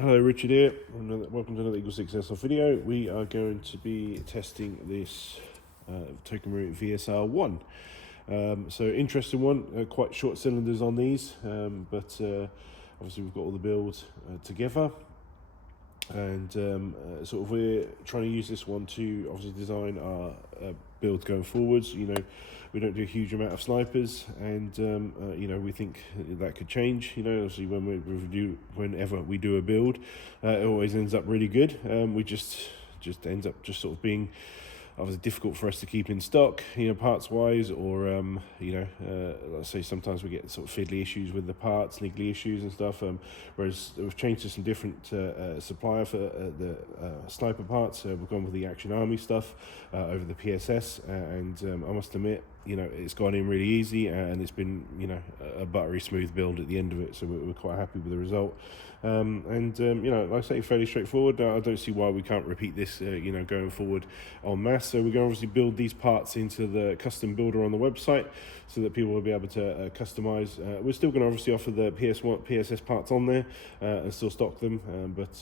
Hello, Richard here. Welcome to another Eagle 6 Airsoft video. We are going to be testing this Token VSR ONE. So interesting one, quite short cylinders on these, but obviously we've got all the builds together. And sort of we're trying to use this one to obviously design our build going forwards. You know, we don't do a huge amount of snipers, and you know, we think that could change. You know, obviously whenever we do a build, it always ends up really good. We just ends up just sort of being obviously difficult for us to keep in stock, you know, parts wise, or you know, let's say sometimes we get sort of fiddly issues with the parts, niggly issues and stuff, whereas we've changed to some different supplier for the sniper parts. We've gone with the Action Army stuff over the PSS, and I must admit, you know, it's gone in really easy, and it's been, you know, a buttery smooth build at the end of it, so we're quite happy with the result. You know, like I say, fairly straightforward. I don't see why we can't repeat this, you know, going forward en masse. So we're going to obviously build these parts into the custom builder on the website so that people will be able to customize. We're still going to obviously offer the PSS parts on there and still stock them, but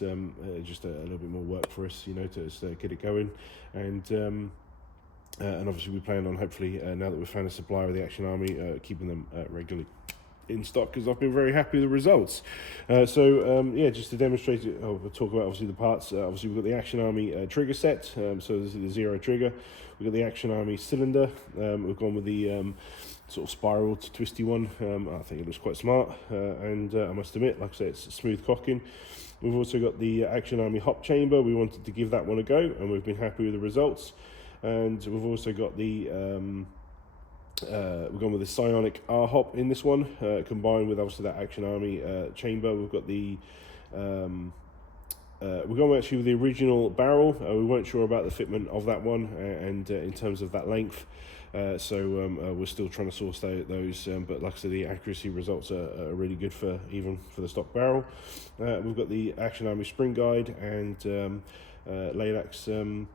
just a little bit more work for us, you know, to just, get it going. And obviously we plan on, hopefully, now that we've found a supplier of the Action Army, keeping them regularly in stock, because I've been very happy with the results. Yeah, just to demonstrate it, we'll talk about obviously the parts. Obviously we've got the Action Army trigger set, so this is the zero trigger. We've got the Action Army cylinder. We've gone with the sort of spiral to twisty one. I think it looks quite smart, and I must admit, like I say, it's smooth cocking. We've also got the Action Army hop chamber. We wanted to give that one a go, and we've been happy with the results. And we've also got the we've gone with the Psionic R hop in this one, combined with obviously that Action Army chamber. We've got the we're going actually with the original barrel. We weren't sure about the fitment of that one, and in terms of that length. We're still trying to source those, but like I said, the accuracy results are really good for even for the stock barrel. We've got the Action Army spring guide and Laylax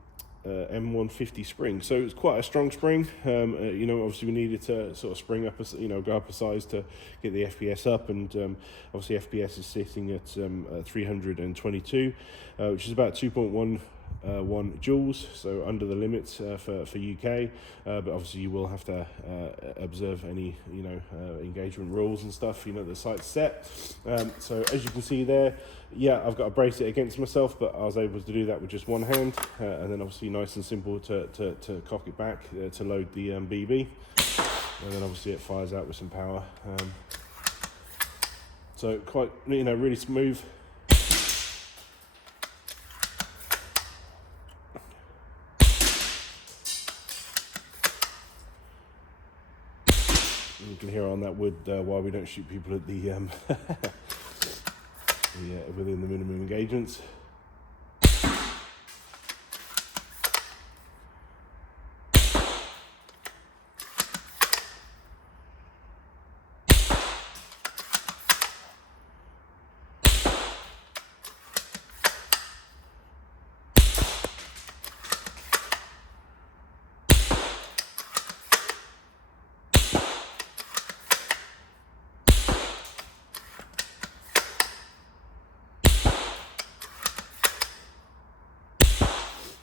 M150 spring, so it's quite a strong spring. You know, obviously we needed to sort of spring up, you know, go up a size to get the FPS up, and obviously FPS is sitting at 322, which is about 2.11 joules, so under the limits for UK, but obviously you will have to observe any, you know, engagement rules and stuff, you know, the site's set. So as you can see there, yeah, I've got to brace it against myself, but I was able to do that with just one hand, and then obviously nice and simple to cock it back to load the BB, and then obviously it fires out with some power. So quite, you know, really smooth. You can hear on that wood why we don't shoot people at the within the minimum engagements.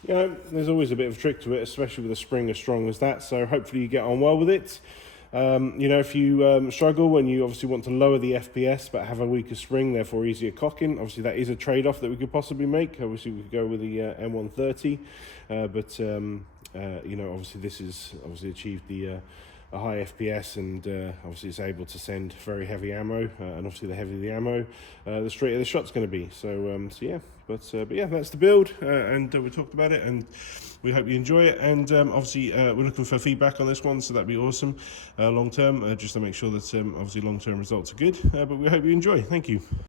You know, there's always a bit of a trick to it, especially with a spring as strong as that, so hopefully you get on well with it. You know, if you struggle and you obviously want to lower the FPS but have a weaker spring, therefore easier cocking, obviously that is a trade-off that we could possibly make. Obviously we could go with the M130, but you know, obviously this is obviously achieved the a high FPS, and obviously it's able to send very heavy ammo, and obviously the heavier the ammo, the straighter the shot's going to be. So yeah, but yeah, that's the build, and we talked about it, and we hope you enjoy it. And obviously we're looking for feedback on this one, so that'd be awesome long term, just to make sure that obviously long term results are good. But we hope you enjoy. Thank you.